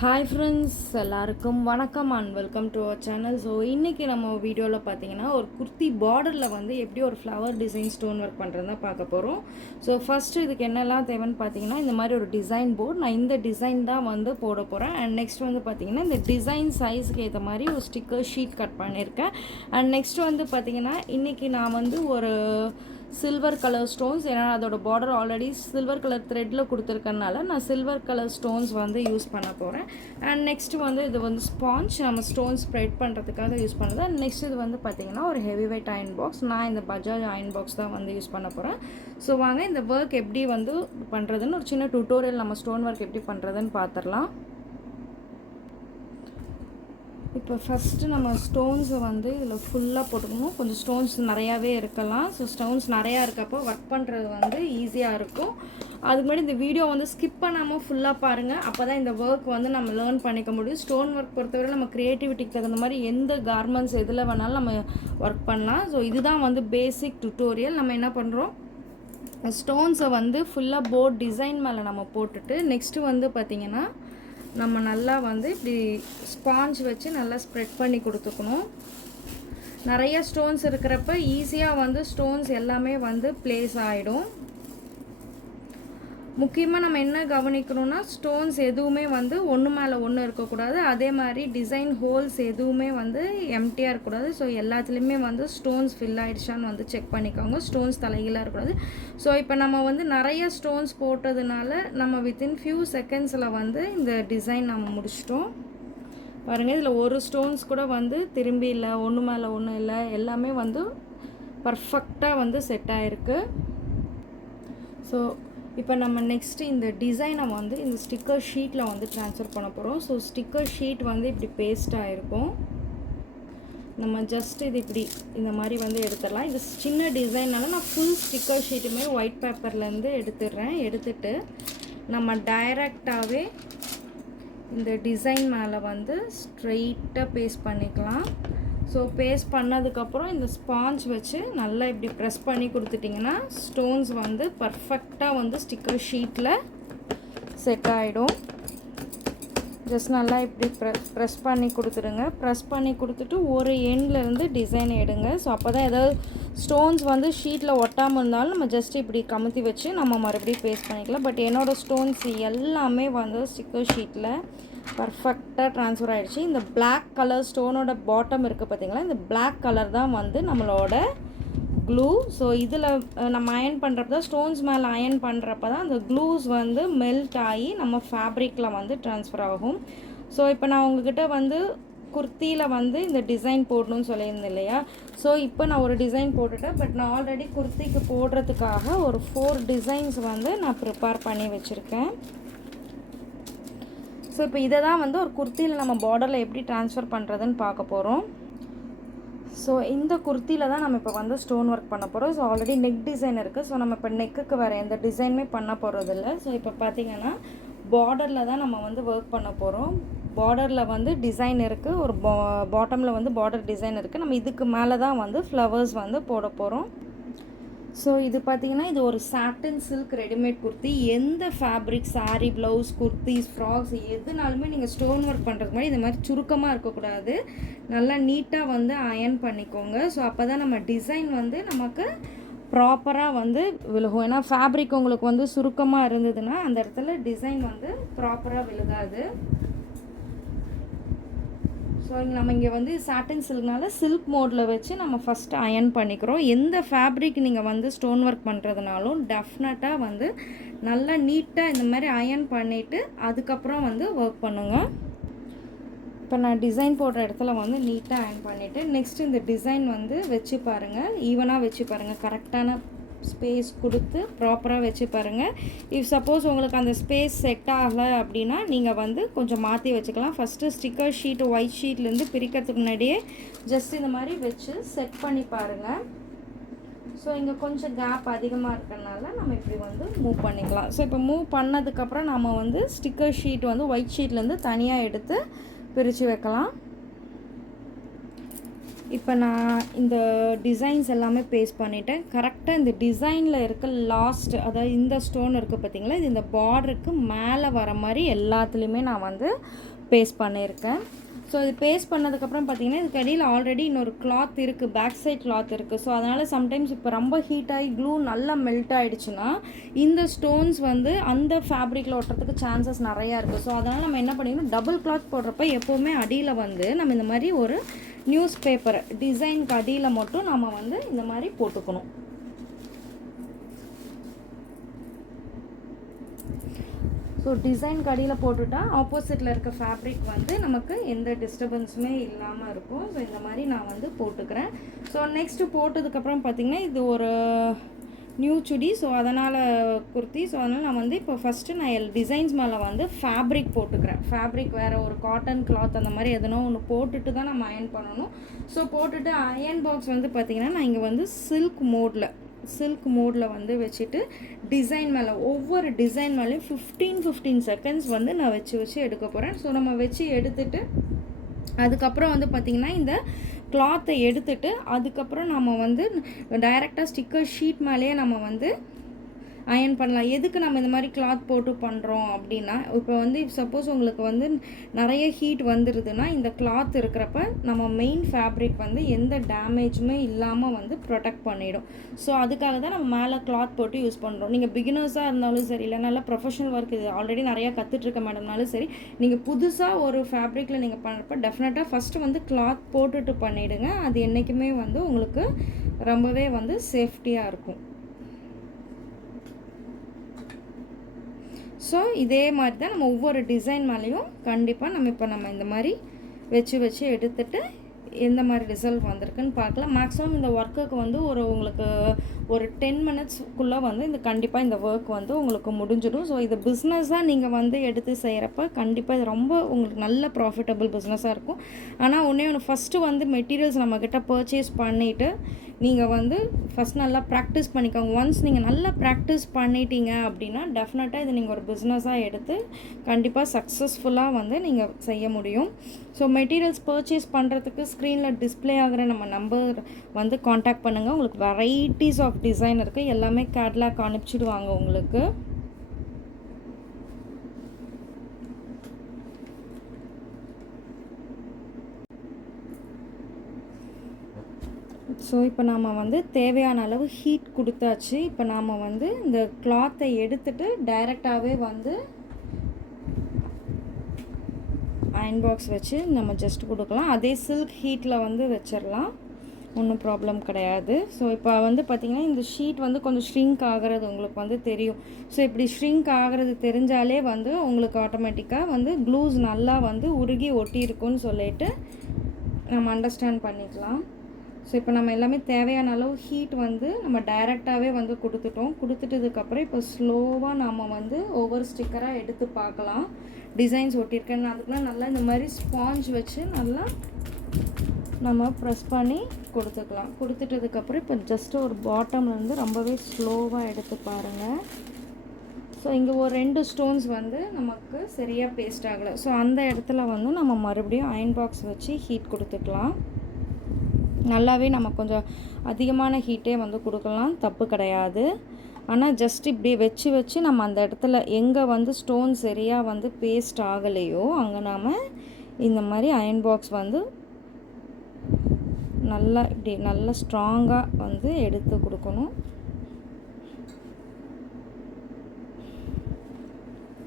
Hi friends, எல்லாருக்கும் வணக்கம் and welcome to our channel. So இன்றைக்கி நம்ம வீடியோவில் பார்த்தீங்கன்னா ஒரு குர்த்தி பார்டரில் வந்து எப்படி ஒரு ஃப்ளவர் டிசைன் ஸ்டோன் ஒர்க் பண்ணுறது தான் பார்க்க போகிறோம். ஸோ ஃபஸ்ட்டு இதுக்கு என்னெல்லாம் தேவைன்னு பார்த்தீங்கன்னா, இந்த மாதிரி ஒரு டிசைன் போர்டு, நான் இந்த டிசைன் தான் வந்து போட போகிறேன். அண்ட் நெக்ஸ்ட் வந்து பார்த்தீங்கன்னா இந்த டிசைன் சைஸுக்கு ஏற்ற மாதிரி ஒரு ஸ்டிக்கர் ஷீட் கட் பண்ணியிருக்கேன். அண்ட் நெக்ஸ்ட் வந்து பார்த்தீங்கன்னா இன்றைக்கி நான் வந்து ஒரு சில்வர் கலர் ஸ்டோன்ஸ், ஏன்னா அதோட பார்டர் ஆல்ரெடி சில்வர் கலர் த்ரெட்டில் கொடுத்துருக்கனால நான் சில்வர் கலர் ஸ்டோன்ஸ் வந்து யூஸ் பண்ண போகிறேன். அண்ட் நெக்ஸ்ட்டு வந்து இது வந்து ஸ்பாஞ்ச் நம்ம ஸ்டோன்ஸ் ஸ்ப்ரெட் பண்ணுறதுக்காக யூஸ் பண்ணுறது. அண்ட் நெக்ஸ்ட் இது வந்து பார்த்திங்கன்னா ஒரு ஹெவி வெயிட் அயன் பாக்ஸ், நான் இந்த பஜாஜ் அயன் பாக்ஸ் தான் வந்து யூஸ் பண்ண போகிறேன். ஸோ வாங்க இந்த ஒர்க் எப்படி வந்து பண்ணுறதுன்னு ஒரு சின்ன டுட்டோரியல் நம்ம ஸ்டோன் ஒர்க் எப்படி பண்ணுறதுன்னு பார்த்துடலாம். இப்போ ஃபஸ்ட்டு நம்ம ஸ்டோன்ஸை வந்து இதில் ஃபுல்லாக போட்டுக்கணும். கொஞ்சம் ஸ்டோன்ஸ் நிறையாவே இருக்கலாம். ஸோ ஸ்டோன்ஸ் நிறையா இருக்கப்போ ஒர்க் பண்ணுறது வந்து ஈஸியாக இருக்கும். அது மாதிரி இந்த வீடியோ வந்து ஸ்கிப் பண்ணாமல் ஃபுல்லாக பாருங்கள். அப்போ தான் இந்த ஒர்க் வந்து நம்ம லேர்ன் பண்ணிக்க முடியும். ஸ்டோன் ஒர்க் பொறுத்தவரை நம்ம க்ரியேட்டிவிட்டிக்கு தகுந்த மாதிரி எந்த கார்மெண்ட்ஸ் எதில் வேணாலும் நம்ம ஒர்க் பண்ணலாம். ஸோ இதுதான் வந்து பேசிக் டுட்டோரியல். நம்ம என்ன பண்ணுறோம், ஸ்டோன்ஸை வந்து ஃபுல்லாக போர்ட் டிசைன் மேலே நம்ம போட்டுட்டு நெக்ஸ்ட்டு வந்து பார்த்திங்கன்னா நம்ம நல்லா வந்து இப்படி ஸ்பாஞ்ச் வச்சு நல்லா ஸ்ப்ரெட் பண்ணி கொடுத்துக்கணும். நிறைய ஸ்டோன்ஸ் இருக்கிறப்ப ஈஸியாக வந்து ஸ்டோன்ஸ் எல்லாமே வந்து பிளேஸ் ஆகிடும். முக்கியமாக நம்ம என்ன கவனிக்கணும்னா, ஸ்டோன்ஸ் எதுவுமே வந்து ஒன்று மேலே ஒன்று இருக்கக்கூடாது. அதே மாதிரி டிசைன் ஹோல்ஸ் எதுவுமே வந்து எம்டியாக இருக்கக்கூடாது. ஸோ எல்லாத்துலேயுமே வந்து ஸ்டோன்ஸ் ஃபில் ஆகிடுச்சான்னு வந்து செக் பண்ணிக்கோங்க. ஸ்டோன்ஸ் தலைகீழாக இருக்கக்கூடாது. ஸோ இப்போ நம்ம வந்து நிறைய ஸ்டோன்ஸ் போட்டதுனால நம்ம வித்தின் ஃபியூ செகண்ட்ஸில் வந்து இந்த டிசைன் நம்ம முடிச்சிட்டோம். பாருங்கள், இதில் ஒரு ஸ்டோன்ஸ் கூட வந்து திரும்பி இல்லை, ஒன்று மேலே ஒன்று இல்லை, எல்லாமே வந்து பர்ஃபெக்டாக வந்து செட் ஆகிருக்கு. ஸோ இப்போ நம்ம நெக்ஸ்ட்டு இந்த டிசைனை வந்து இந்த ஸ்டிக்கர் ஷீட்டில் வந்து ட்ரான்ஸ்ஃபர் பண்ண போகிறோம். ஸோ ஸ்டிக்கர் ஷீட் வந்து இப்படி பேஸ்ட்டாக இருக்கும். நம்ம ஜஸ்ட் இது இப்படி இந்த மாதிரி வந்து எடுத்துடலாம். இது சின்ன டிசைன்னால நான் ஃபுல் ஸ்டிக்கர் ஷீட்டுமே ஒயிட் பேப்பர்லேருந்து எடுத்துடுறேன். எடுத்துகிட்டு நம்ம டைரெக்டாகவே இந்த டிசைன் மேலே வந்து ஸ்ட்ரெயிட்டாக பேஸ்ட் பண்ணிக்கலாம். ஸோ பேஸ்ட் பண்ணதுக்கப்புறம் இந்த ஸ்பாஞ்ச் வச்சு நல்லா இப்படி ப்ரெஸ் பண்ணி கொடுத்துட்டிங்கன்னா ஸ்டோன்ஸ் வந்து பர்ஃபெக்டாக வந்து ஸ்டிக்கர் ஷீட்டில் செட் ஆகிடும். ஜஸ்ட் நல்லா இப்படி ப்ரெஸ் பண்ணி கொடுத்துடுங்க. ப்ரெஸ் பண்ணி கொடுத்துட்டு ஒரு எண்ட்லேருந்து டிசைன் எடுங்க. ஸோ அப்போ தான் ஏதாவது ஸ்டோன்ஸ் வந்து ஷீட்டில் ஒட்டாமல் இருந்தாலும் நம்ம ஜஸ்ட் இப்படி கமுத்தி வச்சு நம்ம மறுபடியும் பேஸ்ட் பண்ணிக்கலாம். பட் என்னோடய ஸ்டோன்ஸ் எல்லாமே வந்து ஸ்டிக்கர் ஷீட்டில் பர்ஃபெக்டாக ட்ரான்ஸ்ஃபர் ஆகிடுச்சு. இந்த பிளாக் கலர் ஸ்டோனோட பாட்டம் இருக்குது பார்த்தீங்களா, இந்த பிளாக் கலர் தான் வந்து நம்மளோட க்ளூ. ஸோ இதில் நம்ம அயன் பண்ணுறப்ப தான், ஸ்டோன்ஸ் மேலே அயன் பண்ணுறப்ப தான் அந்த க்ளூஸ் வந்து மெல்ட் ஆகி நம்ம ஃபேப்ரிக்கில் வந்து ட்ரான்ஸ்ஃபர் ஆகும். ஸோ இப்போ நான் உங்ககிட்ட வந்து குர்த்தியில் வந்து இந்த டிசைன் போடணும்னு சொல்லியிருந்தேன் இல்லையா. ஸோ இப்போ நான் ஒரு டிசைன் போட்டுட்டேன். பட் நான் ஆல்ரெடி குர்த்திக்கு போடுறதுக்காக ஒரு 4 டிசைன்ஸ் வந்து நான் ப்ரிப்பேர் பண்ணி வச்சுருக்கேன். ஸோ இப்போ இதை தான் வந்து ஒரு குர்த்தியில் நம்ம பார்டரில் எப்படி ட்ரான்ஸ்ஃபர் பண்ணுறதுன்னு பார்க்க போகிறோம். ஸோ இந்த குர்த்தியில் தான் நம்ம இப்போ வந்து ஸ்டோன் ஒர்க் பண்ண போகிறோம். ஸோ ஆல்ரெடி நெக் டிசைன் இருக்குது. ஸோ நம்ம இப்போ நெக்குக்கு வேறு எந்த டிசைனுமே பண்ண போகிறதில்ல. ஸோ இப்போ பார்த்திங்கன்னா பார்டரில் தான் நம்ம வந்து ஒர்க் பண்ண போகிறோம். பார்டரில் வந்து டிசைன் இருக்குது, ஒரு பாட்டமில் வந்து பார்டர் டிசைன் இருக்குது. நம்ம இதுக்கு மேலே தான் வந்து ஃப்ளவர்ஸ் வந்து போட போகிறோம். ஸோ இது பார்த்திங்கன்னா இது ஒரு சாட்டின் சில்க் ரெடிமேட் குர்த்தி. எந்த fabric, sari, blouse, kurtis, frocks எதுனாலுமே நீங்கள் ஸ்டோன் ஒர்க் பண்ணுறதுக்கு மாதிரி இந்த மாதிரி சுருக்கமாக இருக்கக்கூடாது. நல்லா நீட்டாக வந்து அயன் பண்ணிக்கோங்க. ஸோ அப்போ தான் நம்ம டிசைன் வந்து நமக்கு ப்ராப்பராக வந்து விழுகும். ஏன்னா ஃபேப்ரிக் உங்களுக்கு வந்து சுருக்கமாக இருந்ததுன்னா அந்த இடத்துல டிசைன் வந்து ப்ராப்பராக விழுகாது. ஸோ நம்ம இங்கே வந்து சாட்டின் சில்க்னால சில்க் மோடில் வச்சு நம்ம ஃபஸ்ட்டு அயன் பண்ணிக்கிறோம். எந்த ஃபேப்ரிக் நீங்கள் வந்து ஸ்டோன் ஒர்க் பண்ணுறதுனாலும் டெஃபினட்டாக வந்து நல்லா நீட்டாக இந்த மாதிரி அயன் பண்ணிவிட்டு அதுக்கப்புறம் வந்து ஒர்க் பண்ணுங்க. இப்போ நான் டிசைன் போடுற இடத்துல வந்து நீட்டாக அயன் பண்ணிவிட்டு நெக்ஸ்ட் இந்த டிசைன் வந்து வச்சு பாருங்கள், ஈவனாக வச்சு பாருங்கள், கரெக்டான ஸ்பேஸ் கொடுத்து ப்ராப்பராக வச்சு பாருங்கள். இஃப் சப்போஸ் உங்களுக்கு அந்த ஸ்பேஸ் செட் ஆகலை அப்படின்னா நீங்கள் வந்து கொஞ்சம் மாற்றி வச்சுக்கலாம். ஃபஸ்ட்டு ஸ்டிக்கர் ஷீட் ஒயிட் ஷீட்லேருந்து பிரிக்கிறதுக்கு முன்னாடியே ஜஸ்ட் இந்த மாதிரி வச்சு செட் பண்ணி பாருங்கள். ஸோ இங்கே கொஞ்சம் கேப் அதிகமாக இருக்கிறனால நம்ம இப்படி வந்து மூவ் பண்ணிக்கலாம். ஸோ இப்போ மூவ் பண்ணதுக்கப்புறம் நம்ம வந்து ஸ்டிக்கர் ஷீட் வந்து ஒயிட் ஷீட்லேருந்து தனியாக எடுத்து பிரித்து வைக்கலாம். இப்போ நான் இந்த டிசைன்ஸ் எல்லாமே பேஸ்ட் பண்ணிவிட்டேன். கரெக்டாக இந்த டிசைனில் இருக்க லாஸ்ட், அதாவது இந்த ஸ்டோன் இருக்குது பார்த்தீங்களா, இது இந்த பார்டருக்கு மேலே வர மாதிரி எல்லாத்துலேயுமே நான் வந்து பேஸ்ட் பண்ணியிருக்கேன். ஸோ இது பேஸ்ட் பண்ணதுக்கப்புறம் பார்த்தீங்கன்னா இதுக்கு அடியில் ஆல்ரெடி இன்னொரு கிளாத் இருக்குது, பேக் சைட் கிளாத் இருக்குது. ஸோ அதனால் சம்டைம்ஸ் இப்போ ரொம்ப ஹீட் ஆகி க்ளூ நல்லா மெல்ட் ஆகிடுச்சுன்னா இந்த ஸ்டோன்ஸ் வந்து அந்த ஃபேப்ரிக்கில் ஒட்டுறதுக்கு சான்சஸ் நிறையா இருக்குது. ஸோ அதனால் நம்ம என்ன பண்ணிக்கணும், டபுள் கிளாத் போடுறப்ப எப்போவுமே அடியில் வந்து நம்ம இந்த மாதிரி ஒரு நியூஸ் பேப்பர் டிசைனுக்கு அடியில் மட்டும் நம்ம வந்து இந்த மாதிரி போட்டுக்கணும். ஸோ டிசைன் கடியில் போட்டுட்டா ஆப்போசிட்டில் இருக்க ஃபேப்ரிக் வந்து நமக்கு எந்த டிஸ்டர்பன்ஸுமே இல்லாமல் இருக்கும். ஸோ இந்த மாதிரி நான் வந்து போட்டுக்கிறேன். ஸோ நெக்ஸ்ட்டு போட்டதுக்கப்புறம் பார்த்திங்கன்னா இது ஒரு நியூ சுடி, ஸோ அதனால் குர்த்தி. ஸோ அதனால் நான் வந்து இப்போ ஃபஸ்ட்டு நான் டிசைன்ஸ் மேலே வந்து ஃபேப்ரிக் போட்டுக்கிறேன். ஃபேப்ரிக் வேறு ஒரு காட்டன் கிளாத் அந்த மாதிரி எதனா ஒன்று போட்டுட்டு தான் நம்ம அயன் பண்ணணும். ஸோ போட்டுட்டு அயன் பாக்ஸ் வந்து பார்த்திங்கன்னா நான் இங்கே வந்து சில்க் மோடில் வந்து வச்சுட்டு டிசைன் மேலே ஒவ்வொரு டிசைன் மேலேயும் 15 செகண்ட்ஸ் வந்து நான் வச்சு எடுக்க போகிறேன். ஸோ நம்ம வச்சு எடுத்துட்டு அதுக்கப்புறம் வந்து பார்த்திங்கன்னா இந்த கிளாத்தை எடுத்துட்டு அதுக்கப்புறம் நம்ம வந்து டைரெக்டாக ஸ்டிக்கர் ஷீட் மேலேயே நம்ம வந்து அயன் பண்ணலாம். எதுக்கு நம்ம இந்த மாதிரி கிளாத் போட்டு பண்ணுறோம் அப்படின்னா, இப்போ வந்து சப்போஸ் உங்களுக்கு வந்து நிறைய ஹீட் வந்துடுதுன்னா இந்த கிளாத் இருக்கிறப்ப நம்ம மெயின் ஃபேப்ரிக் வந்து எந்த டேமேஜுமே இல்லாமல் வந்து ப்ரொடெக்ட் பண்ணிடும். ஸோ அதுக்காக தான் நம்ம மேலே கிளாத் போட்டு யூஸ் பண்ணுறோம். நீங்கள் பிகினர்ஸாக இருந்தாலும் சரி, இல்லை நல்லா ப்ரொஃபஷனல் ஒர்க் இது ஆல்ரெடி நிறையா கற்றுட்ருக்க மேடம்னாலும் சரி, நீங்கள் புதுசாக ஒரு ஃபேப்ரிக்கில் நீங்கள் பண்ணுறப்ப டெஃபினட்டாக ஃபஸ்ட்டு வந்து கிளாத் போட்டுட்டு பண்ணிவிடுங்க. அது என்றைக்குமே வந்து உங்களுக்கு ரொம்பவே வந்து சேஃப்டியாக இருக்கும். ஸோ இதே மாதிரி தான் நம்ம ஒவ்வொரு டிசைன் மேலேயும் கண்டிப்பாக நம்ம இந்த மாதிரி வச்சு எடுத்துகிட்டு எந்த மாதிரி ரிசல்ட் வந்திருக்குன்னு பார்க்கலாம். மேக்ஸிமம் இந்த ஒர்க்குக்கு வந்து உங்களுக்கு ஒரு 10 மினிட்ஸ்க்குள்ளே வந்து கண்டிப்பாக இந்த ஒர்க் வந்து உங்களுக்கு முடிஞ்சிடும். ஸோ இது பிஸ்னஸாக நீங்கள் வந்து எடுத்து செய்கிறப்ப கண்டிப்பாக இது ரொம்ப உங்களுக்கு நல்ல ப்ராஃபிட்டபிள் பிஸ்னஸாக இருக்கும். ஆனால் ஒன்று ஃபஸ்ட்டு வந்து மெட்டீரியல்ஸ் நம்மக்கிட்ட பர்ச்சேஸ் பண்ணிவிட்டு நீங்கள் வந்து ஃபஸ்ட் நல்லா ப்ராக்டிஸ் பண்ணிக்கோங்க. ஒன்ஸ் நீங்கள் நல்லா ப்ராக்டிஸ் பண்ணிட்டீங்க அப்படின்னா டெஃபினட்டாக இது நீங்கள் ஒரு பிஸ்னஸாக எடுத்து கண்டிப்பாக சக்ஸஸ்ஃபுல்லாக வந்து நீங்கள் செய்ய முடியும். ஸோ மெட்டீரியல்ஸ் பர்ச்சேஸ் பண்ணுறதுக்கு ஸ்க்ரீனில் டிஸ்பிளே ஆகிற நம்ம நம்பர் வந்து காண்டாக்ட் பண்ணுங்கள். உங்களுக்கு வெரைட்டிஸ் ஆஃப் டிசைன் இருக்குது, எல்லாமே கேட்லாக் அனுப்பிச்சிடுவாங்க உங்களுக்கு. ஸோ இப்போ நாம் வந்து தேவையான அளவு ஹீட் கொடுத்தாச்சு. இப்போ நாம் வந்து இந்த கிளாத்தை எடுத்துகிட்டு டைரெக்டாகவே வந்து அயன் பாக்ஸ் வச்சு நம்ம ஜஸ்ட் கொடுக்கலாம். அதே சில்க் ஹீட்டில் வந்து வச்சிடலாம், ஒன்றும் ப்ராப்ளம் கிடையாது. ஸோ இப்போ வந்து பார்த்திங்கன்னா இந்த ஷீட் வந்து கொஞ்சம் ஷ்ரிங்க் ஆகிறது உங்களுக்கு வந்து தெரியும். ஸோ இப்படி ஷ்ரிங்க் ஆகிறது தெரிஞ்சாலே வந்து உங்களுக்கு ஆட்டோமேட்டிக்காக வந்து க்ளூஸ் நல்லா வந்து உருகி ஒட்டி இருக்குன்னு சொல்லிட்டு நம்ம அண்டர்ஸ்டாண்ட் பண்ணிக்கலாம். ஸோ இப்போ நம்ம எல்லாமே தேவையான அளவு ஹீட் வந்து நம்ம டைரெக்டாகவே வந்து கொடுத்துட்டதுக்கப்புறம் இப்போ ஸ்லோவாக நம்ம வந்து ஒவ்வொரு ஸ்டிக்கராக எடுத்து பார்க்கலாம் டிசைன்ஸ் ஒட்டியிருக்கேன்னு. அதுக்குலாம் நல்லா இந்த மாதிரி ஸ்பாஞ்ச் வச்சு நல்லா நம்ம ப்ரெஸ் பண்ணி கொடுத்துக்கலாம். கொடுத்துட்டதுக்கப்புறம் இப்போ ஜஸ்ட்டு ஒரு பாட்டம்லேருந்து ரொம்பவே ஸ்லோவாக எடுத்து பாருங்கள். ஸோ இங்கே ஒரு 2 ஸ்டோன்ஸ் வந்து நமக்கு சரியாக பேஸ்ட் ஆகலை. ஸோ அந்த இடத்துல வந்து நம்ம மறுபடியும் அயன் பாக்ஸ் வச்சு ஹீட் கொடுத்துக்கலாம். நல்லாவே நம்ம கொஞ்சம் அதிகமான ஹீட்டே வந்து கொடுக்கலாம், தப்பு கிடையாது. ஆனால் ஜஸ்ட் இப்படி வச்சு நம்ம அந்த இடத்துல எங்கே வந்து ஸ்டோன் சரியாக வந்து பேஸ்ட் ஆகலையோ அங்கே நாம் இந்த மாதிரி அயன் பாக்ஸ் வந்து நல்லா இப்படி நல்லா ஸ்ட்ராங்காக வந்து எடுத்து கொடுக்கணும்.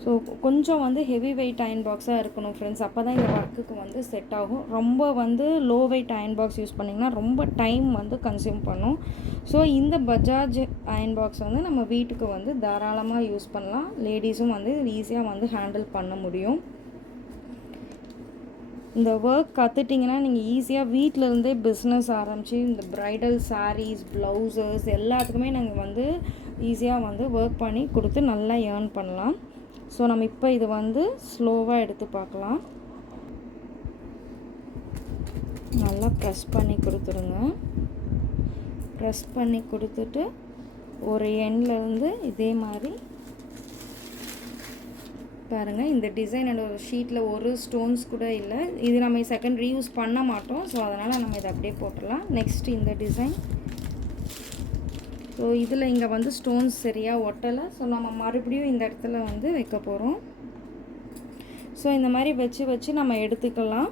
ஸோ கொஞ்சம் வந்து ஹெவி வெயிட் அயன் பாக்ஸாக இருக்கணும் ஃப்ரெண்ட்ஸ், அப்போ தான் இந்த ஒர்க்குக்கு வந்து செட் ஆகும். ரொம்ப வந்து low weight iron box use பண்ணிங்கன்னா ரொம்ப டைம் வந்து கன்சியூம் பண்ணும். ஸோ இந்த பஜாஜ் அயன் பாக்ஸ் வந்து நம்ம வீட்டுக்கு வந்து தாராளமாக யூஸ் பண்ணலாம். லேடிஸும் வந்து ஈஸியாக வந்து ஹேண்டில் பண்ண முடியும். இந்த ஒர்க் கற்றுட்டிங்கன்னா நீங்கள் ஈஸியாக வீட்டிலருந்தே பிஸ்னஸ் ஆரம்பித்து இந்த ப்ரைடல் சாரீஸ், ப்ளவுசஸ் எல்லாத்துக்குமே நாங்கள் வந்து ஈஸியாக வந்து ஒர்க் பண்ணி கொடுத்து நல்லா ஏர்ன் பண்ணலாம். ஸோ நம்ம இப்போ இது வந்து ஸ்லோவாக எடுத்து பார்க்கலாம். நல்லா ப்ரெஸ் பண்ணி கொடுத்துருங்க. ப்ரெஸ் பண்ணி கொடுத்துட்டு ஒரு எண்ட்லேருந்து இதே மாதிரி பாருங்கள் இந்த டிசைனோட ஷீட்டில் ஒரு ஸ்டோன்ஸ் கூட இல்லை. இது நம்ம செகண்ட் ரீயூஸ் பண்ண மாட்டோம். ஸோ அதனால் நம்ம இதை அப்படியே போட்டுடலாம். நெக்ஸ்ட் இந்த டிசைன். ஸோ இதில் இங்கே வந்து ஸ்டோன்ஸ் சரியாக ஒட்டலை. ஸோ நம்ம மறுபடியும் இந்த இடத்துல வந்து வைக்க போகிறோம். ஸோ இந்த மாதிரி வச்சு நம்ம எடுத்துக்கலாம்.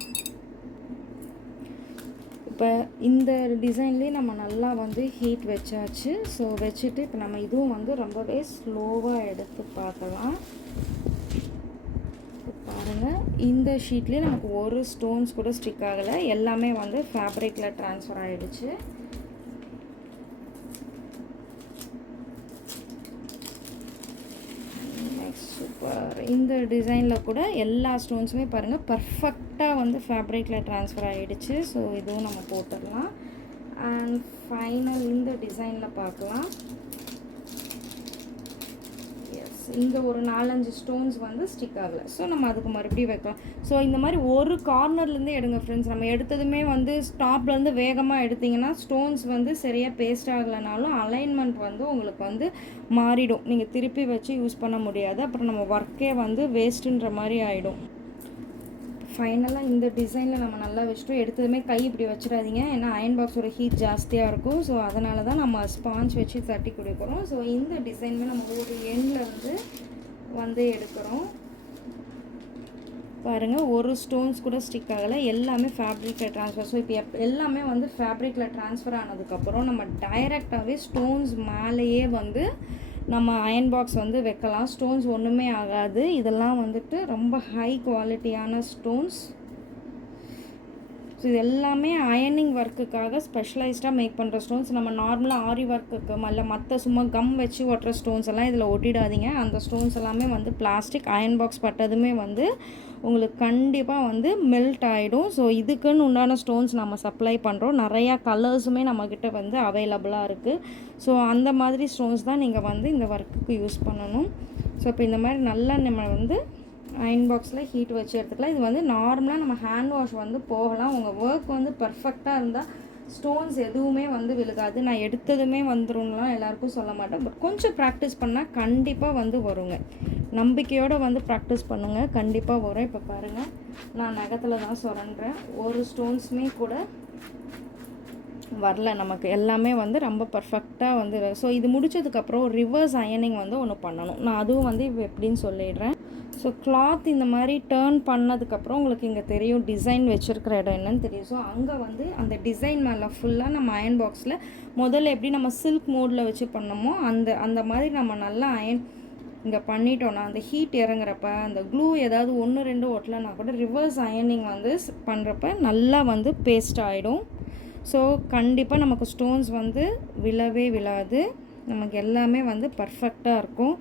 இப்போ இந்த டிசைன்லேயே நம்ம நல்லா வந்து ஹீட் வச்சாச்சு. ஸோ வச்சுட்டு இப்போ நம்ம இதுவும் வந்து ரொம்பவே ஸ்லோவாக எடுத்து பார்க்கலாம். பாருங்கள் இந்த ஷீட்லேயே நமக்கு ஒரு ஸ்டோன்ஸ் கூட ஸ்டிக் ஆகலை. எல்லாமே வந்து ஃபேப்ரிக்கில் ட்ரான்ஸ்ஃபர் ஆகிடுச்சு. சூப்பர். இந்த டிசைனில் கூட எல்லா ஸ்டோன்ஸுமே பாருங்கள் பர்ஃபெக்டாக வந்து ஃபேப்ரிக்கில் ட்ரான்ஸ்ஃபர் ஆகிடுச்சு. ஸோ இதுவும் நம்ம போட்டுடலாம். அண்ட் ஃபைனல் இந்த டிசைனில் பார்க்கலாம். எஸ், இங்கே ஒரு 4-5 ஸ்டோன்ஸ் வந்து ஸ்டிக் ஆகலை. ஸோ நம்ம அதுக்கு மறுபடியும் வைக்கலாம். ஸோ இந்த மாதிரி ஒரு கார்னர்லேருந்து எடுங்க ஃப்ரெண்ட்ஸ். நம்ம எடுத்ததுமே வந்து ஸ்டாப்லேருந்து வேகமாக எடுத்திங்கன்னா ஸ்டோன்ஸ் வந்து சரியாக பேஸ்ட் ஆகலைனாலும் அலைன்மெண்ட் வந்து உங்களுக்கு வந்து மாறிடும். நீங்கள் திருப்பி வச்சு யூஸ் பண்ண முடியாது. அப்புறம் நம்ம ஒர்க்கே வந்து வேஸ்ட்டுன்ற மாதிரி ஆகிடும். ஃபைனலாக இந்த டிசைனில் நம்ம நல்லா வச்சுட்டோம். எடுத்ததுமே கை இப்படி வச்சிடாதீங்க, ஏன்னா அயன் பாக்ஸோட ஹீட் ஜாஸ்தியாக இருக்கும். ஸோ அதனால தான் நம்ம ஸ்பாஞ்ச் வச்சு தட்டி கொடுக்குறோம். ஸோ இந்த டிசைனுமே நம்ம ஒரு எண்ணில் வந்து எடுக்கிறோம். பாருங்கள் ஒரு ஸ்டோன்ஸ் கூட ஸ்டிக் ஆகலை. எல்லாமே ஃபேப்ரிக்கில் ட்ரான்ஸ்ஃபர். ஸோ இப்போ எல்லாமே வந்து ஃபேப்ரிக்கில் ட்ரான்ஸ்ஃபர் ஆனதுக்கப்புறம் நம்ம டைரெக்டாகவே ஸ்டோன்ஸ் மேலேயே வந்து நம்ம அயன் பாக்ஸ் வந்து வைக்கலாம். ஸ்டோன்ஸ் ஒன்றுமே ஆகாது. இதெல்லாம் வந்துட்டு ரொம்ப ஹை குவாலிட்டியான ஸ்டோன்ஸ். ஸோ இது எல்லாமே அயனிங் ஒர்க்குக்காக ஸ்பெஷலைஸ்டாக மேக் பண்ணுற ஸ்டோன்ஸ். நம்ம நார்மலாக ஆரி ஒர்க்குக்கு இல்லை மற்ற சும்மா கம் வச்சு ஒட்டுற ஸ்டோன்ஸ் எல்லாம் இதில் ஒட்டிடாதீங்க. அந்த ஸ்டோன்ஸ் எல்லாமே வந்து பிளாஸ்டிக். அயன் பாக்ஸ் பட்டதுமே வந்து உங்களுக்கு கண்டிப்பாக வந்து மெல்ட் ஆகிடும். ஸோ இதுக்குன்னு உண்டான ஸ்டோன்ஸ் நம்ம சப்ளை பண்ணுறோம். நிறையா கலர்ஸுமே நம்மக்கிட்ட வந்து அவைலபிளாக இருக்குது. ஸோ அந்த மாதிரி ஸ்டோன்ஸ் தான் நீங்கள் வந்து இந்த ஒர்க்குக்கு யூஸ் பண்ணணும். ஸோ இப்போ இந்த மாதிரி நல்லா நம்ம வந்து அயன் பாக்ஸில் ஹீட் வச்சு எடுத்துக்கலாம். இது வந்து நார்மலாக நம்ம ஹேண்ட் வாஷ் வந்து போகலாம். உங்கள் ஒர்க் வந்து பர்ஃபெக்டாக இருந்தால் ஸ்டோன்ஸ் எதுவுமே வந்து விழுகாது. நான் எடுத்ததுமே வந்துருங்கலாம் எல்லாருக்கும் சொல்ல மாட்டேன். பட் கொஞ்சம் ப்ராக்டிஸ் பண்ணால் கண்டிப்பாக வந்து வருங்க. நம்பிக்கையோடு வந்து ப்ராக்டிஸ் பண்ணுங்கள், கண்டிப்பாக வரும். இப்போ பாருங்கள் நான் நகத்தில் தான் சுரண்டுறேன். ஒரு ஸ்டோன்ஸுமே கூட வரல. நமக்கு எல்லாமே வந்து ரொம்ப பர்ஃபெக்டாக வந்து. ஸோ இது முடித்ததுக்கப்புறம் ரிவர்ஸ் அயனிங் வந்து ஒன்று பண்ணணும். நான் அதுவும் வந்து இப்போ எப்படின்னு சொல்லிடுறேன். ஸோ கிளாத் இந்த மாதிரி டேர்ன் பண்ணதுக்கப்புறம் உங்களுக்கு இங்கே தெரியும் டிசைன் வச்சுருக்கிற இடம் என்னன்னு தெரியும். ஸோ அங்கே வந்து அந்த டிசைன் மேலே ஃபுல்லாக நம்ம அயன் பாக்ஸில் முதல்ல எப்படி நம்ம சில்க் மோடில் வச்சு பண்ணோமோ அந்த மாதிரி நம்ம நல்லா அயன் இங்கே பண்ணிட்டோன்னா அந்த ஹீட் இறங்குறப்ப அந்த க்ளூ ஏதாவது 1-2 ஒட்டலைன்னா கூட ரிவர்ஸ் அயனிங் வந்து பண்ணுறப்ப நல்லா வந்து பேஸ்ட் ஆகிடும். ஸோ கண்டிப்பாக நமக்கு ஸ்டோன்ஸ் வந்து விழவே விழாது. நமக்கு எல்லாமே வந்து பர்ஃபெக்டாக இருக்கும்.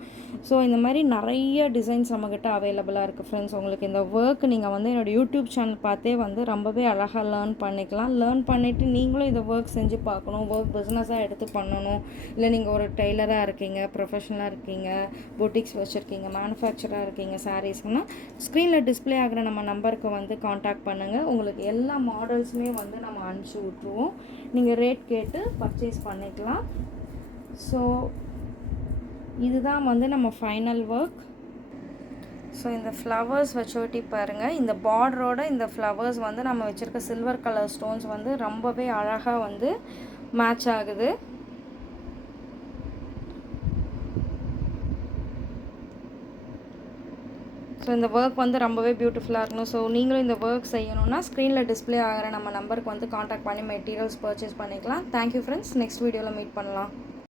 ஸோ இந்த மாதிரி நிறைய டிசைன்ஸ் நம்மக்கிட்ட அவைலபிளாக இருக்குது ஃப்ரெண்ட்ஸ். உங்களுக்கு இந்த ஒர்க் நீங்கள் வந்து என்னோடய யூடியூப் சேனல் பார்த்தே வந்து ரொம்பவே அழகாக லேர்ன் பண்ணிக்கலாம். லேர்ன் பண்ணிவிட்டு நீங்களும் இந்த ஒர்க் செஞ்சு பார்க்கணும், ஒர்க் பிஸ்னஸாக எடுத்து பண்ணணும். இல்லை நீங்கள் ஒரு டெய்லராக இருக்கீங்க, ப்ரொஃபஷனலாக இருக்கீங்க, பொட்டிக்ஸ் வச்சுருக்கீங்க, மேனுஃபேக்சராக இருக்கீங்க, சாரீஸ்னால் ஸ்க்ரீனில் டிஸ்பிளே ஆகிற நம்ம நம்பருக்கு வந்து காண்டாக்ட் பண்ணுங்கள். உங்களுக்கு எல்லா மாடல்ஸுமே வந்து நம்ம அனுப்பிச்சி விட்ருவோம். நீங்கள் ரேட் கேட்டு பர்ச்சேஸ் பண்ணிக்கலாம். ஸோ இதுதான் வந்து நம்ம ஃபைனல் ஒர்க். ஸோ இந்த ஃப்ளவர்ஸ் வச்சு ஒட்டி பாருங்கள். இந்த பார்டரோட இந்த ஃப்ளவர்ஸ் வந்து நம்ம வச்சுருக்க சில்வர் கலர் ஸ்டோன்ஸ் வந்து ரொம்பவே அழகாக வந்து மேட்ச் ஆகுது. ஸோ இந்த ஒர்க் வந்து ரொம்பவே பியூட்டிஃபுல்லாக இருக்கணும். ஸோ நீங்களும் இந்த ஒர்க் செய்யணும்னா ஸ்க்ரீனில் டிஸ்பிளே ஆகிற நம்ம நம்பருக்கு வந்து காண்டாக்ட் பண்ணி மெட்டீரியல்ஸ் பர்ச்சேஸ் பண்ணிக்கலாம். Thank you friends. நெக்ஸ்ட் வீடியோவில் மீட் பண்ணலாம்.